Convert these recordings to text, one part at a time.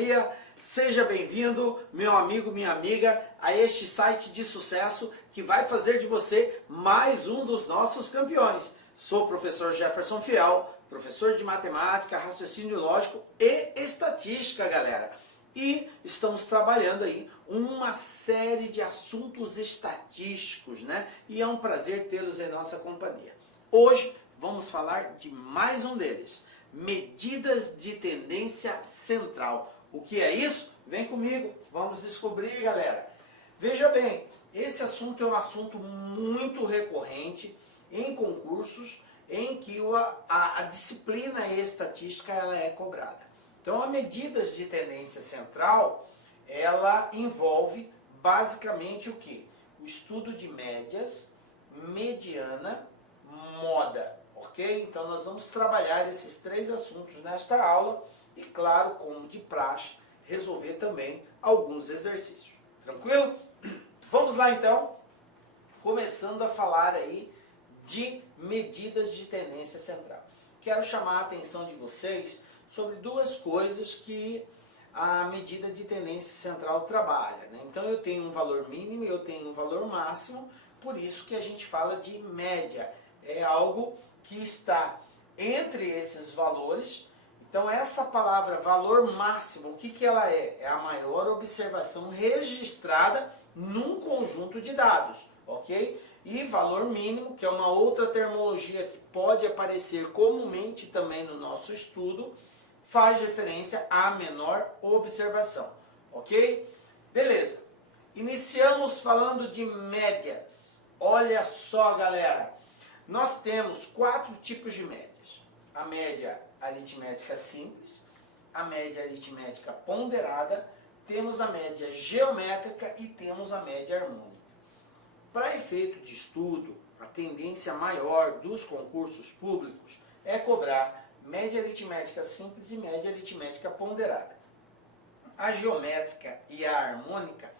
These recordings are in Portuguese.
companhia. Seja bem-vindo, meu amigo, minha amiga, a este site de sucesso que vai fazer de você mais um dos nossos campeões. Sou o professor Jefferson Fiel, professor de matemática, raciocínio lógico e estatística, galera. E estamos trabalhando aí uma série de assuntos estatísticos, né? E é um prazer tê-los em nossa companhia. Hoje vamos falar de mais um deles. Medidas de tendência central. O que é isso? Vem comigo, vamos descobrir, galera. Veja bem, esse assunto é um assunto muito recorrente em concursos em que a disciplina estatística ela é cobrada. Então, a medidas de tendência central, ela envolve basicamente o quê? O estudo de médias, mediana, moda. Ok? Então nós vamos trabalhar esses três assuntos nesta aula e, claro, como de praxe, resolver também alguns exercícios. Tranquilo? Vamos lá então, começando a falar aí de medidas de tendência central. Quero chamar a atenção de vocês sobre duas coisas que a medida de tendência central trabalha, né? Então eu tenho um valor mínimo e eu tenho um valor máximo, por isso que a gente fala de média. É algo que está entre esses valores. Então essa palavra valor máximo, o que ela é? É a maior observação registrada num conjunto de dados, ok? E valor mínimo, que é uma outra terminologia que pode aparecer comumente também no nosso estudo, faz referência à menor observação, ok? Beleza. Iniciamos falando de médias. Olha só, galera. Nós temos 4 tipos de médias. A média aritmética simples, a média aritmética ponderada, temos a média geométrica e temos a média harmônica. Para efeito de estudo, a tendência maior dos concursos públicos é cobrar média aritmética simples e média aritmética ponderada. A geométrica e a harmônica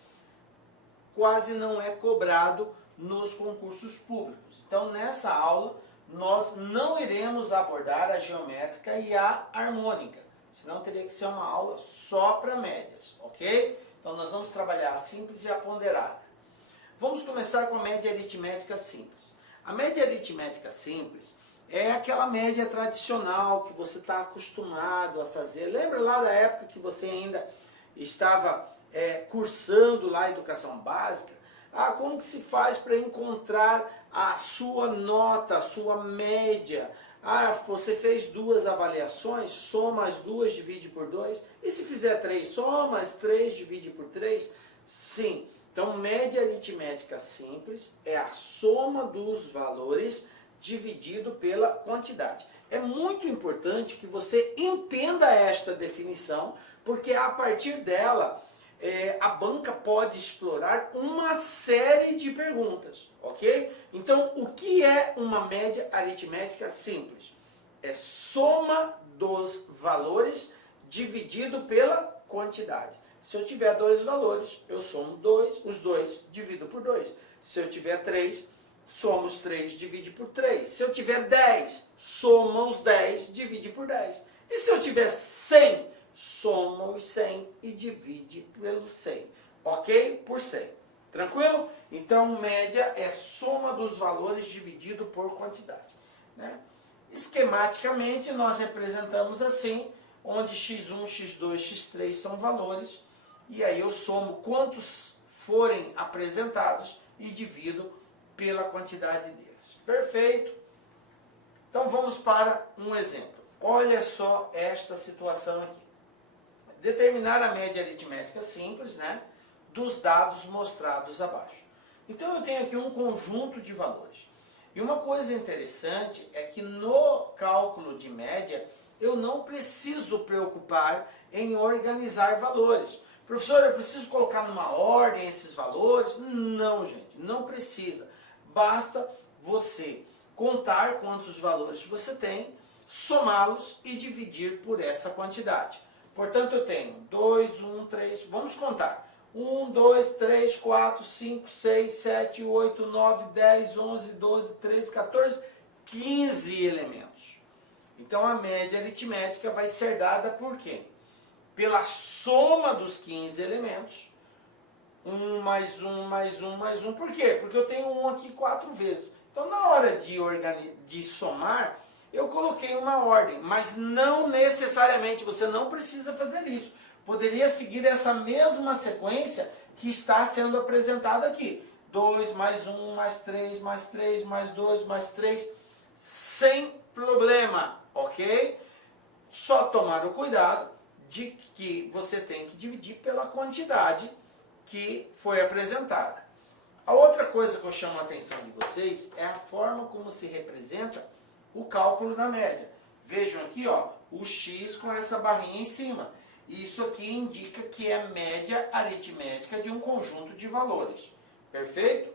quase não é cobrado nos concursos públicos. Então, nessa aula, nós não iremos abordar a geométrica e a harmônica, senão teria que ser uma aula só para médias, ok? Então, nós vamos trabalhar a simples e a ponderada. Vamos começar com a média aritmética simples. A média aritmética simples é aquela média tradicional que você está acostumado a fazer. Lembra lá da época que você ainda estava cursando lá a educação básica? Como que se faz para encontrar a sua nota, a sua média? Você fez 2 avaliações, soma as 2, divide por 2. E se fizer 3, soma as 3, divide por 3? Sim. Então, média aritmética simples é a soma dos valores dividido pela quantidade. É muito importante que você entenda esta definição, porque a partir dela a banca pode explorar uma série de perguntas, ok? Então, o que é uma média aritmética simples? É soma dos valores dividido pela quantidade. Se eu tiver 2 valores, eu somo os 2, divido por 2. Se eu tiver 3, soma os 3, divide por 3. Se eu tiver 10, soma os 10, divide por 10. E se eu tiver 100, soma os 100 e divide pelo 100. Ok? Por 100. Tranquilo? Então, média é soma dos valores dividido por quantidade, né? Esquematicamente, nós representamos assim, onde x1, x2, x3 são valores, e aí eu somo quantos forem apresentados e divido pela quantidade deles. Perfeito? Então vamos para um exemplo. Olha só esta situação aqui. Determinar a média aritmética simples, né, dos dados mostrados abaixo. Então eu tenho aqui um conjunto de valores. E uma coisa interessante é que no cálculo de média eu não preciso preocupar em organizar valores. Professor, eu preciso colocar numa ordem esses valores? Não, gente, não precisa. Basta você contar quantos valores você tem, somá-los e dividir por essa quantidade. Portanto, eu tenho 2, 1, 3, vamos contar. 1, 2, 3, 4, 5, 6, 7, 8, 9, 10, 11, 12, 13, 14, 15 elementos. Então, a média aritmética vai ser dada por quê? pela soma dos 15 elementos. 1 mais 1 mais 1 mais 1. Por quê? Porque eu tenho 1 aqui 4 vezes. Então, na hora de somar, eu coloquei uma ordem, mas não necessariamente, você não precisa fazer isso. Poderia seguir essa mesma sequência que está sendo apresentada aqui. 2 mais 1 mais 3 mais 3 mais 2 mais 3, sem problema, ok? Só tomar o cuidado de que você tem que dividir pela quantidade que foi apresentada. A outra coisa que eu chamo a atenção de vocês é a forma como se representa o cálculo da média. Vejam aqui, ó, o x com essa barrinha em cima. Isso aqui indica que é média aritmética de um conjunto de valores. Perfeito?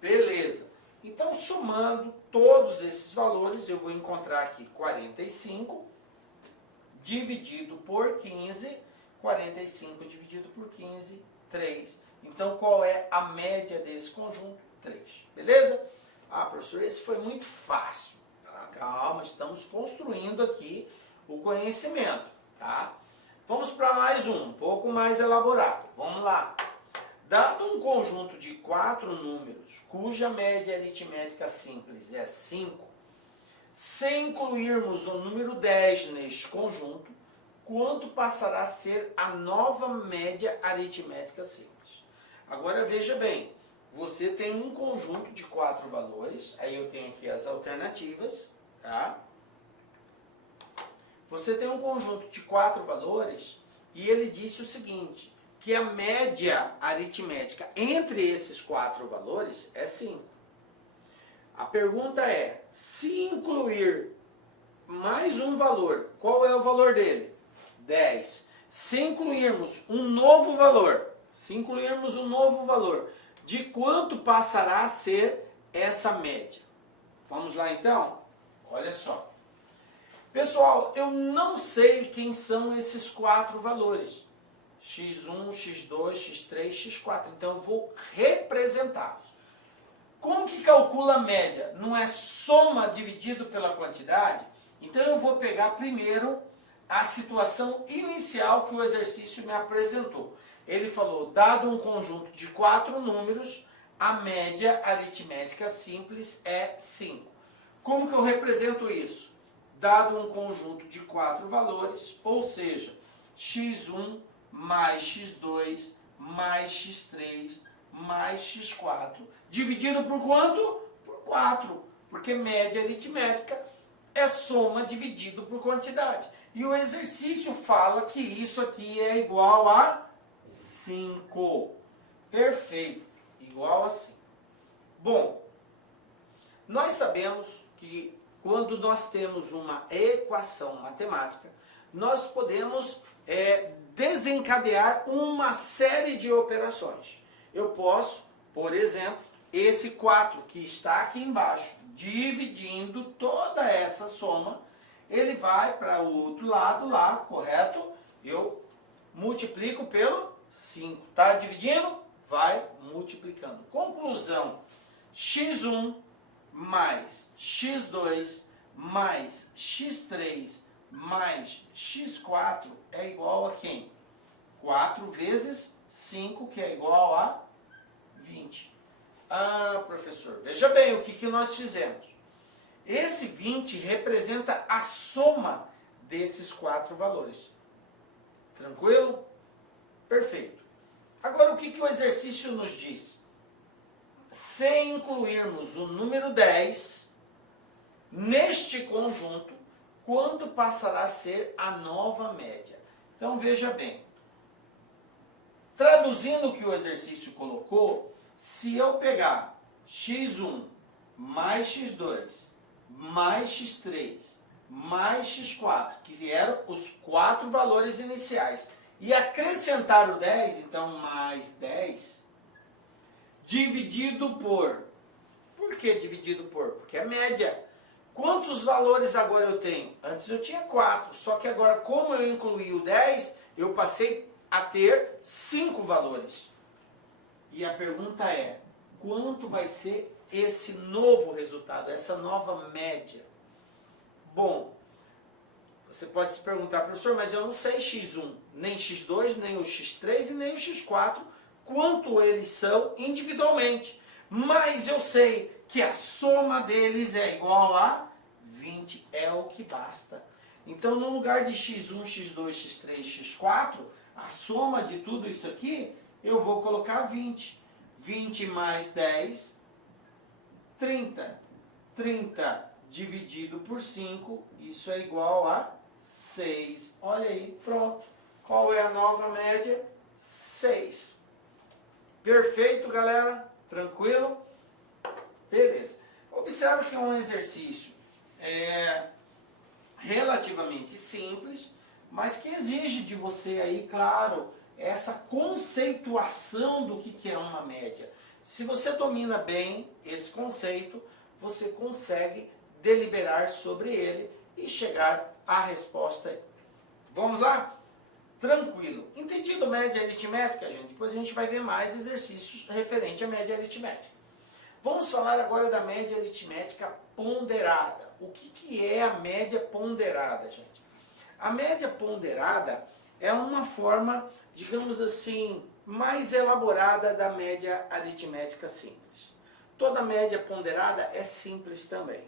Beleza. Então, somando todos esses valores, eu vou encontrar aqui 45 dividido por 15. 45 dividido por 15, 3. Então, qual é a média desse conjunto? 3. Beleza? Ah, professor, esse foi muito fácil. Tá? Calma, estamos construindo aqui o conhecimento. Tá? Vamos para mais um pouco mais elaborado. Vamos lá. Dado um conjunto de 4 números, cuja média aritmética simples é 5, se incluirmos o número 10 neste conjunto, quanto passará a ser a nova média aritmética simples? Agora veja bem, você tem um conjunto de 4 valores, aí eu tenho aqui as alternativas, tá? Você tem um conjunto de 4 valores e ele disse o seguinte, que a média aritmética entre esses 4 valores é 5. A pergunta é, se incluir mais um valor, qual é o valor dele? 10. Se incluirmos um novo valor, de quanto passará a ser essa média? Vamos lá então? Olha só. Pessoal, eu não sei quem são esses 4 valores. x1, x2, x3, x4. Então eu vou representá-los. Como que calcula a média? Não é soma dividido pela quantidade? Então eu vou pegar primeiro a situação inicial que o exercício me apresentou. Ele falou, dado um conjunto de 4 números, a média aritmética simples é 5. Como que eu represento isso? Dado um conjunto de 4 valores, ou seja, x1 mais x2 mais x3 mais x4, dividido por quanto? Por 4, porque média aritmética é soma dividido por quantidade. E o exercício fala que isso aqui é igual a 5. Perfeito, igual a 5. Bom, nós sabemos que quando nós temos uma equação matemática, nós podemos desencadear uma série de operações. Eu posso, por exemplo, esse 4 que está aqui embaixo, dividindo toda essa soma, ele vai para o outro lado lá, correto? Eu multiplico pelo 5. Está dividindo? Vai multiplicando. Conclusão, x1 mais x2 mais x3 mais x4 é igual a quem? 4 vezes 5, que é igual a 20. Ah, professor, veja bem o que nós fizemos. Esse 20 representa a soma desses 4 valores. Tranquilo? Perfeito. Agora, o que o exercício nos diz? Se incluirmos o número 10 neste conjunto, quanto passará a ser a nova média? Então, veja bem. Traduzindo o que o exercício colocou, se eu pegar x1 mais x2 mais x3 mais x4, que eram os 4 valores iniciais, e acrescentar o 10, então mais 10, dividido por... Por que dividido por? Porque é média. Quantos valores agora eu tenho? Antes eu tinha 4, só que agora, como eu incluí o 10, eu passei a ter 5 valores. E a pergunta é, quanto vai ser esse novo resultado, essa nova média? Bom, Você pode se perguntar, professor, mas eu não sei x1, nem x2, nem o x3 e nem o x4, quanto eles são individualmente. Mas eu sei que a soma deles é igual a 20, é o que basta. Então, no lugar de x1, x2, x3, x4, a soma de tudo isso aqui, eu vou colocar 20. 20 mais 10, 30. 30 dividido por 5, isso é igual a 6. Olha aí, pronto. Qual é a nova média? 6. Perfeito, galera? Tranquilo? Beleza. Observe que é um exercício relativamente simples, mas que exige de você aí, claro, essa conceituação do que é uma média. Se você domina bem esse conceito, você consegue deliberar sobre ele e chegar à resposta aí. Vamos lá? Tranquilo. Entendido média aritmética, gente? Depois a gente vai ver mais exercícios referente à média aritmética. Vamos falar agora da média aritmética ponderada. O que é a média ponderada, gente? A média ponderada é uma forma, digamos assim, mais elaborada da média aritmética simples. Toda média ponderada é simples também.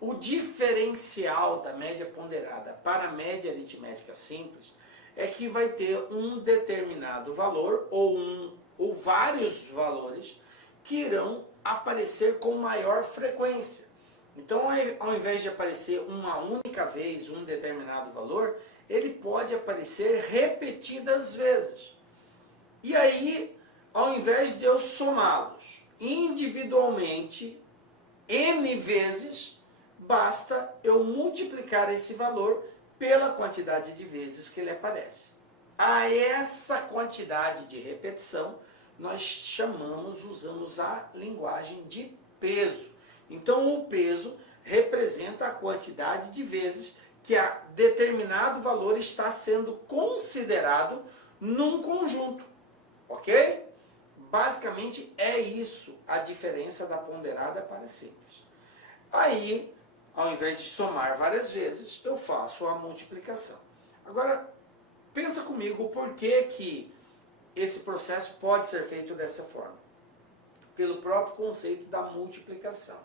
O diferencial da média ponderada para a média aritmética simples é que vai ter um determinado valor ou vários valores que irão aparecer com maior frequência. Então, ao invés de aparecer uma única vez um determinado valor, ele pode aparecer repetidas vezes. E aí, ao invés de eu somá-los individualmente, n vezes, basta eu multiplicar esse valor pela quantidade de vezes que ele aparece. A essa quantidade de repetição, nós usamos a linguagem de peso. Então, o peso representa a quantidade de vezes que determinado valor está sendo considerado num conjunto. Ok? Basicamente é isso a diferença da ponderada para a simples. Aí, ao invés de somar várias vezes, eu faço a multiplicação. Agora, pensa comigo por que esse processo pode ser feito dessa forma. Pelo próprio conceito da multiplicação.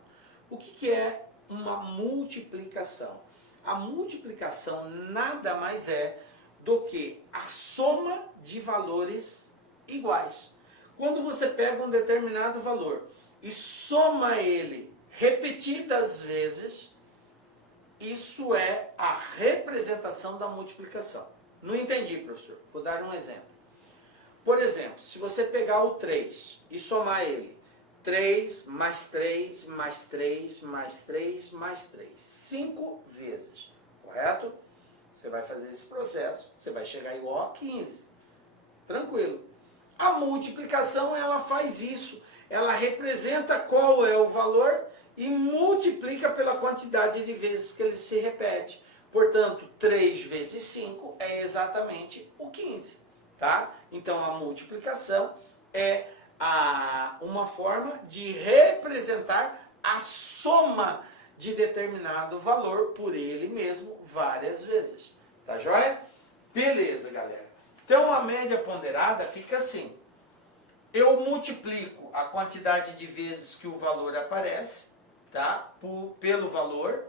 O que é uma multiplicação? A multiplicação nada mais é do que a soma de valores iguais. Quando você pega um determinado valor e soma ele repetidas vezes, isso é a representação da multiplicação. Não entendi, professor. Vou dar um exemplo. Por exemplo, se você pegar o 3 e somar ele, 3 mais 3 mais 3 mais 3 mais 3, 5 vezes, correto? Você vai fazer esse processo, você vai chegar igual a 15. Tranquilo. A multiplicação, ela faz isso. Ela representa qual é o valor e multiplica pela quantidade de vezes que ele se repete. Portanto, 3 vezes 5 é exatamente o 15. Tá? Então, a multiplicação é uma forma de representar a soma de determinado valor por ele mesmo várias vezes. Tá joia? Beleza, galera. Então, a média ponderada fica assim. Eu multiplico a quantidade de vezes que o valor aparece, tá? Pelo valor,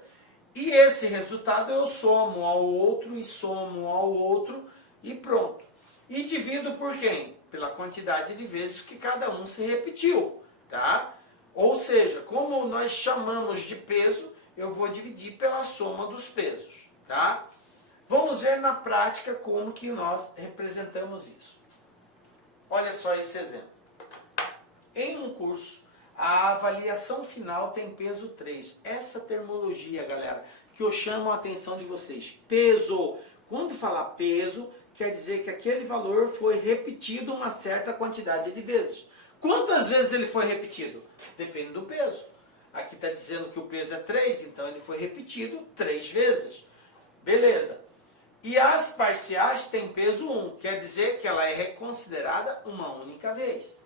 e esse resultado eu somo ao outro e somo ao outro e pronto. E divido por quem? Pela quantidade de vezes que cada um se repetiu, tá? Ou seja, como nós chamamos de peso, eu vou dividir pela soma dos pesos, tá? Vamos ver na prática como que nós representamos isso. Olha só esse exemplo. Em um curso, a avaliação final tem peso 3. Essa terminologia, galera, que eu chamo a atenção de vocês. Peso. Quando falar peso, quer dizer que aquele valor foi repetido uma certa quantidade de vezes. Quantas vezes ele foi repetido? Depende do peso. Aqui está dizendo que o peso é 3, então ele foi repetido 3 vezes. Beleza. E as parciais têm peso 1, quer dizer que ela é considerada uma única vez.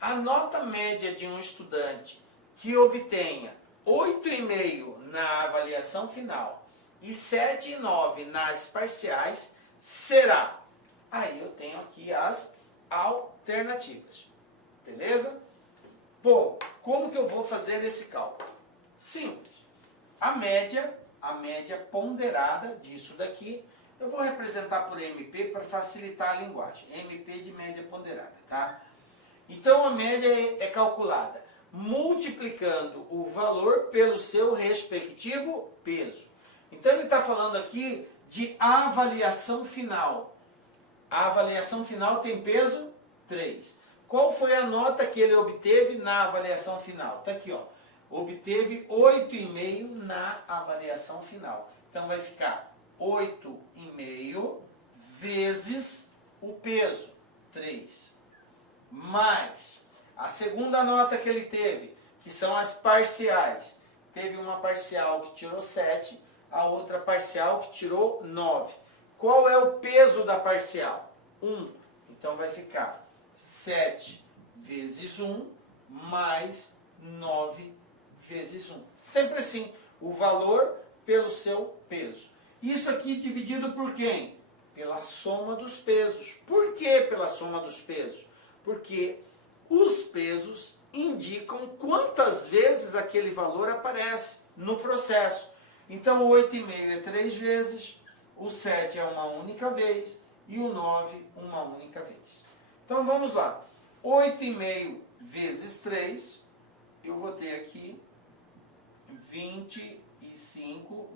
A nota média de um estudante que obtenha 8,5 na avaliação final e 7 e 9 nas parciais será. Aí eu tenho aqui as alternativas. Beleza? Bom, como que eu vou fazer esse cálculo? Simples. A média ponderada disso daqui, eu vou representar por MP para facilitar a linguagem. MP de média ponderada, tá? Então a média é calculada multiplicando o valor pelo seu respectivo peso. Então ele está falando aqui de avaliação final. A avaliação final tem peso 3. Qual foi a nota que ele obteve na avaliação final? Está aqui, ó. Obteve 8,5 na avaliação final. Então vai ficar 8,5 vezes o peso, 3. Mais a segunda nota que ele teve, que são as parciais. Teve uma parcial que tirou 7, a outra parcial que tirou 9. Qual é o peso da parcial? 1. Então vai ficar 7 vezes 1 mais 9 vezes 1. Sempre assim, o valor pelo seu peso. Isso aqui dividido por quem? Pela soma dos pesos. Por que pela soma dos pesos? Porque os pesos indicam quantas vezes aquele valor aparece no processo. Então o 8,5 é 3 vezes, o 7 é uma única vez e o 9 uma única vez. Então vamos lá. 8,5 vezes 3, eu vou ter aqui 25,5.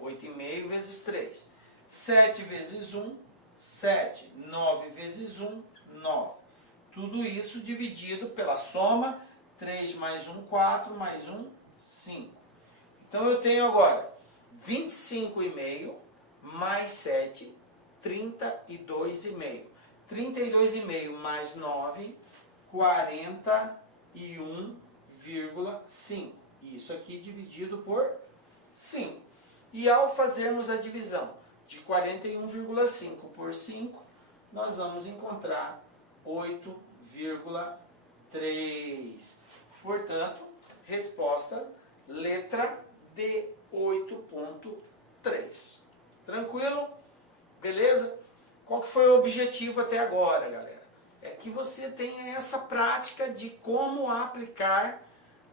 8,5 vezes 3. 7 vezes 1, 7. 9 vezes 1, 9. Tudo isso dividido pela soma, 3 mais 1, 4, mais 1, 5. Então eu tenho agora 25,5 mais 7, 32,5. 32,5 mais 9, 41,5. Isso aqui dividido por 5. E ao fazermos a divisão de 41,5 por 5, nós vamos encontrar 8,3. Portanto, resposta letra D, 8,3. Tranquilo? Beleza? Qual que foi o objetivo até agora, galera? É que você tenha essa prática de como aplicar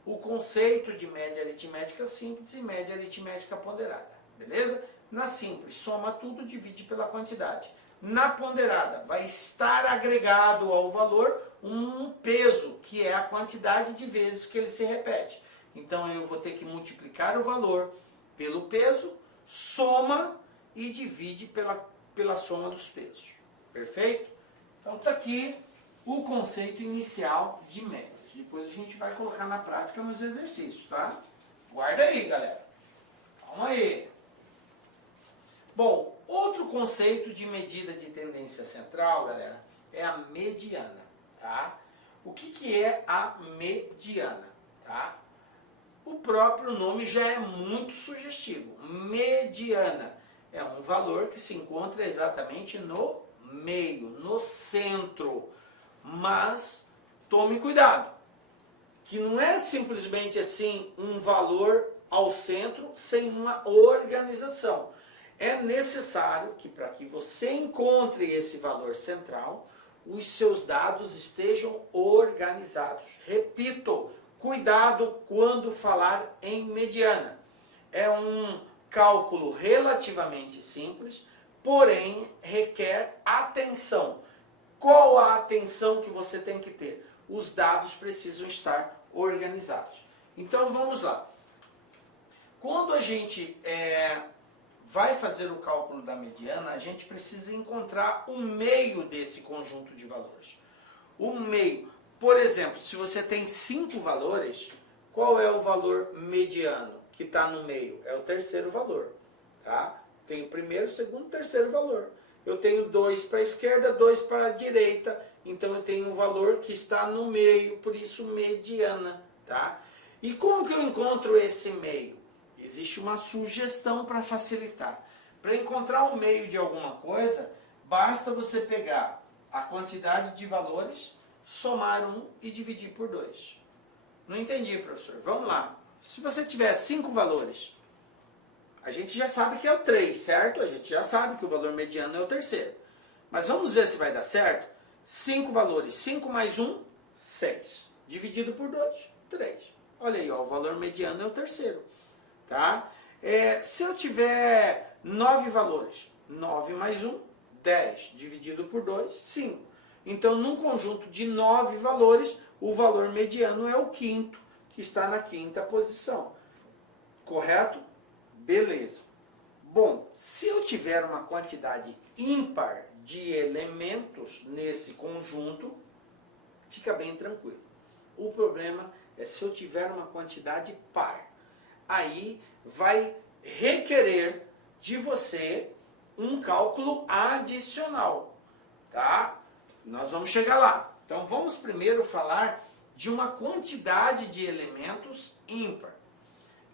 o conceito de média aritmética simples e média aritmética ponderada. Beleza? Na simples, soma tudo, divide pela quantidade. Na ponderada, vai estar agregado ao valor um peso, que é a quantidade de vezes que ele se repete. Então eu vou ter que multiplicar o valor pelo peso, soma e divide pela soma dos pesos. Perfeito? Então está aqui o conceito inicial de médias. Depois a gente vai colocar na prática nos exercícios, tá? Guarda aí, galera. Calma aí. Bom, outro conceito de medida de tendência central, galera, é a mediana, tá? O que é a mediana, tá? O próprio nome já é muito sugestivo. Mediana é um valor que se encontra exatamente no meio, no centro. Mas tome cuidado, que não é simplesmente assim um valor ao centro sem uma organização. É necessário que para que você encontre esse valor central, os seus dados estejam organizados. Repito, cuidado quando falar em mediana. É um cálculo relativamente simples, porém requer atenção. Qual a atenção que você tem que ter? Os dados precisam estar organizados. Então vamos lá. Quando a gente vai fazer o cálculo da mediana, a gente precisa encontrar o meio desse conjunto de valores. O meio. Por exemplo, se você tem 5 valores, qual é o valor mediano que está no meio? É o terceiro valor. Tá? Tem o primeiro, segundo, terceiro valor. Eu tenho 2 para a esquerda, 2 para a direita, então eu tenho um valor que está no meio, por isso mediana. Tá? E como que eu encontro esse meio? Existe uma sugestão para facilitar. Para encontrar o meio de alguma coisa, basta você pegar a quantidade de valores, somar 1 e dividir por 2. Não entendi, professor. Vamos lá. Se você tiver 5 valores A gente já sabe que é o 3, certo? A gente já sabe que o valor mediano é o terceiro. Mas vamos ver se vai dar certo. 5 valores. 5 mais 1, 6. Dividido por 2, 3. Olha aí, ó, o valor mediano é o terceiro. Tá? Se eu tiver 9 valores, 9 mais 1, 10. Dividido por 2, 5. Então, num conjunto de 9 valores, o valor mediano é o quinto, que está na quinta posição. Correto? Beleza. Bom, se eu tiver uma quantidade ímpar de elementos nesse conjunto, fica bem tranquilo. O problema é se eu tiver uma quantidade par. Aí vai requerer de você um cálculo adicional, tá? Nós vamos chegar lá. Então vamos primeiro falar de uma quantidade de elementos ímpar.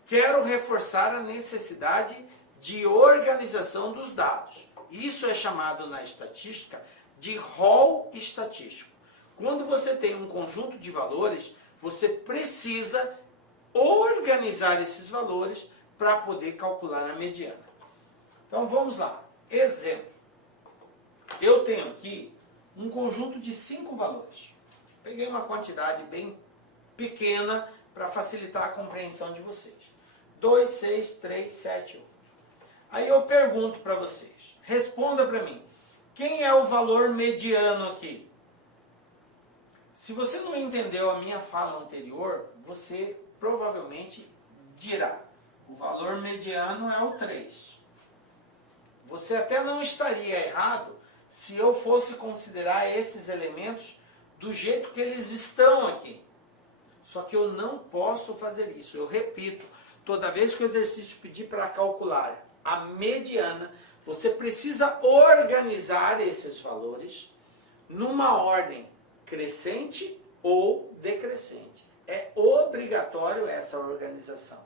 Quero reforçar a necessidade de organização dos dados. Isso é chamado na estatística de rol estatístico. Quando você tem um conjunto de valores, você precisa organizar esses valores para poder calcular a mediana. Então vamos lá. Exemplo. Eu tenho aqui um conjunto de 5 valores. Peguei uma quantidade bem pequena para facilitar a compreensão de vocês. 2, 6, 3, 7, 8. Aí eu pergunto para vocês. Responda para mim. Quem é o valor mediano aqui? Se você não entendeu a minha fala anterior, você provavelmente dirá: o valor mediano é o 3. Você até não estaria errado se eu fosse considerar esses elementos do jeito que eles estão aqui. Só que eu não posso fazer isso. Eu repito, toda vez que o exercício pedir para calcular a mediana, você precisa organizar esses valores numa ordem crescente ou decrescente. É obrigatório essa organização.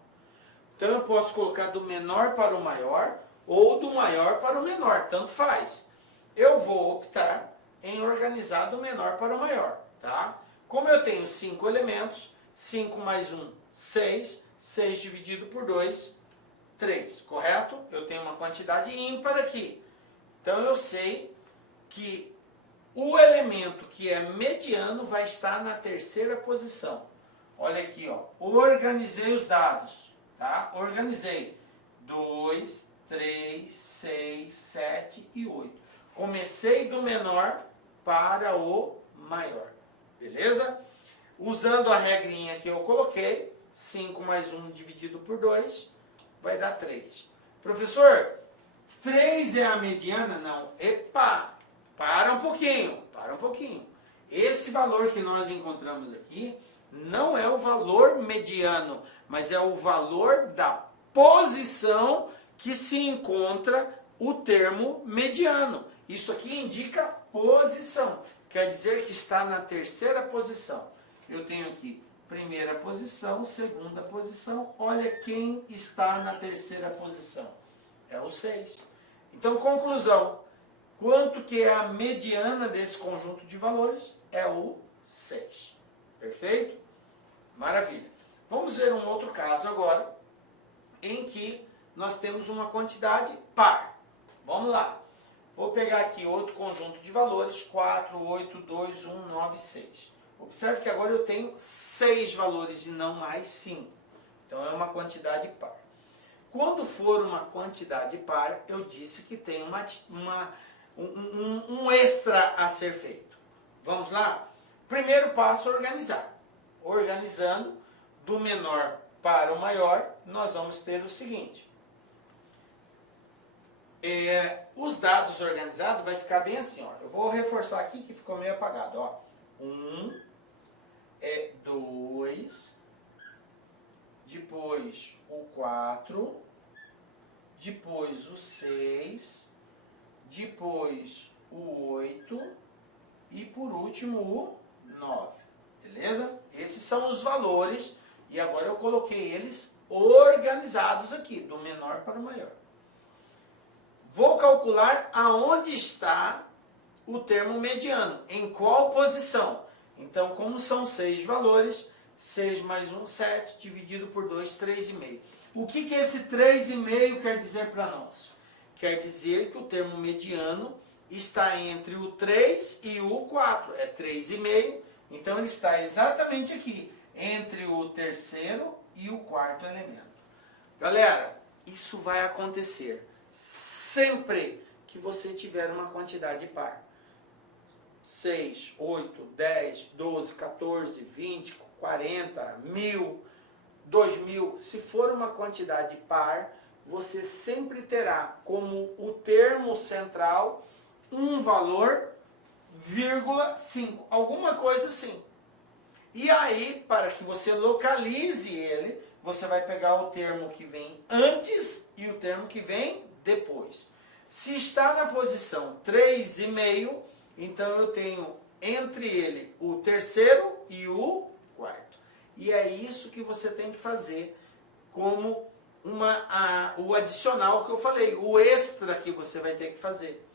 Então eu posso colocar do menor para o maior ou do maior para o menor, tanto faz. Eu vou optar em organizar do menor para o maior, tá? Como eu tenho 5 elementos, 5 mais 1, 6, 6 dividido por 2, 3, correto? Eu tenho uma quantidade ímpar aqui. Então eu sei que o elemento que é mediano vai estar na terceira posição. Olha aqui, ó. Organizei os dados, tá? Organizei 2, 3, 6, 7 e 8. Comecei do menor para o maior. Beleza? Usando a regrinha que eu coloquei, 5 mais 1 dividido por 2, vai dar 3. Professor, 3 é a mediana? Não. Epa! Para um pouquinho, para um pouquinho. Esse valor que nós encontramos aqui não é o valor mediano, mas é o valor da posição que se encontra o termo mediano. Isso aqui indica posição, quer dizer que está na terceira posição. Eu tenho aqui primeira posição, segunda posição. Olha quem está na terceira posição. É o 6. Então, conclusão. Quanto que é a mediana desse conjunto de valores? É o 6. Perfeito? Maravilha. Vamos ver um outro caso agora, em que nós temos uma quantidade par. Vamos lá. Vou pegar aqui outro conjunto de valores, 4, 8, 2, 1, 9, 6. Observe que agora eu tenho 6 valores e não mais 5. Então é uma quantidade par. Quando for uma quantidade par, eu disse que tem um extra a ser feito. Vamos lá? Primeiro passo, organizar. Organizando do menor para o maior, nós vamos ter o seguinte. Os dados organizados vai ficar bem assim, ó. Eu vou reforçar aqui que ficou meio apagado, ó. 1, 2, depois o 4, depois o 6, depois o 8 e por último o 9. Beleza? Esses são os valores e agora eu coloquei eles organizados aqui, do menor para o maior. Vou calcular aonde está o termo mediano, em qual posição. Então, como são 6 valores, 6 mais 1, 7, dividido por 2, 3,5. O que esse 3,5 quer dizer para nós? Quer dizer que o termo mediano está entre o 3 e o 4. É 3,5. Então ele está exatamente aqui, entre o terceiro e o quarto elemento. Galera, isso vai acontecer sempre que você tiver uma quantidade par. 6, 8, 10, 12, 14, 20, 40, 1000, 2000. Se for uma quantidade par, você sempre terá como o termo central um valor, vírgula 5. Alguma coisa assim. E aí, para que você localize ele, você vai pegar o termo que vem antes e o termo que vem depois. Se está na posição 3,5, então eu tenho entre ele o terceiro e o quarto. E é isso que você tem que fazer como o adicional que eu falei, o extra que você vai ter que fazer.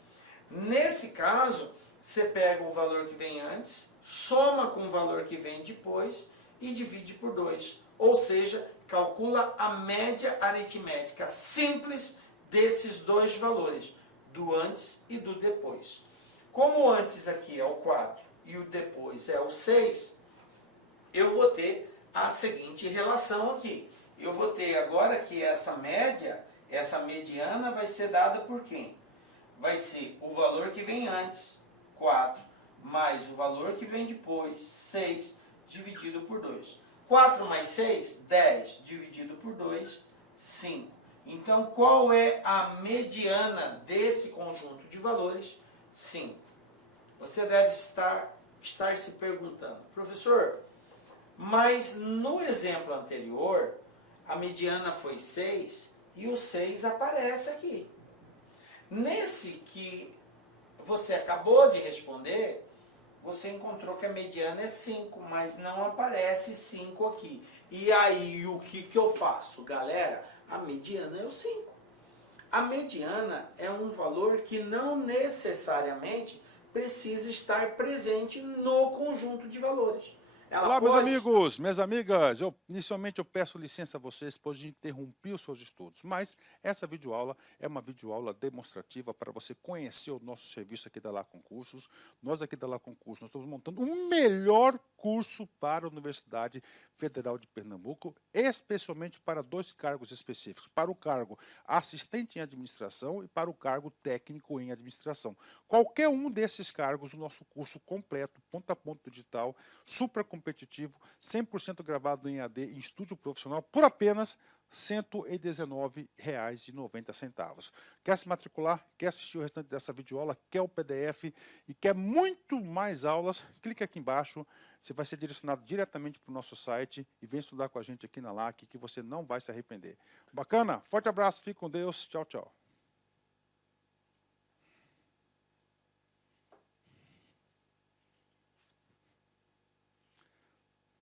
Nesse caso, você pega o valor que vem antes, soma com o valor que vem depois e divide por 2. Ou seja, calcula a média aritmética simples desses dois valores, do antes e do depois. Como o antes aqui é o 4 e o depois é o 6, eu vou ter a seguinte relação aqui. Eu vou ter agora que essa média, essa mediana vai ser dada por quem? Vai ser o valor que vem antes, 4, mais o valor que vem depois, 6, dividido por 2. 4 mais 6, 10, dividido por 2, 5. Então, qual é a mediana desse conjunto de valores? 5. Você deve estar se perguntando, professor, mas no exemplo anterior, a mediana foi 6 e o 6 aparece aqui. Nesse que você acabou de responder, você encontrou que a mediana é 5, mas não aparece 5 aqui. E aí, o que eu faço? Galera, a mediana é o 5. A mediana é um valor que não necessariamente precisa estar presente no conjunto de valores. Olá, meus amigos, minhas amigas. Inicialmente eu peço licença a vocês, pois interrompi os seus estudos, mas essa videoaula é uma videoaula demonstrativa para você conhecer o nosso serviço aqui da Lá Concursos. Nós aqui da Lá Concursos, nós estamos montando o melhor curso para a Universidade Federal de Pernambuco, especialmente para 2 cargos específicos, para o cargo assistente em administração e para o cargo técnico em administração. Qualquer um desses cargos, o nosso curso completo, ponto a ponto digital, super competitivo, 100% gravado em AD em estúdio profissional, por apenas R$ 119,90. Quer se matricular? Quer assistir o restante dessa videoaula? Quer o PDF e quer muito mais aulas? Clique aqui embaixo, você vai ser direcionado diretamente para o nosso site e vem estudar com a gente aqui na LAC, que você não vai se arrepender. Bacana? Forte abraço, fique com Deus, tchau, tchau.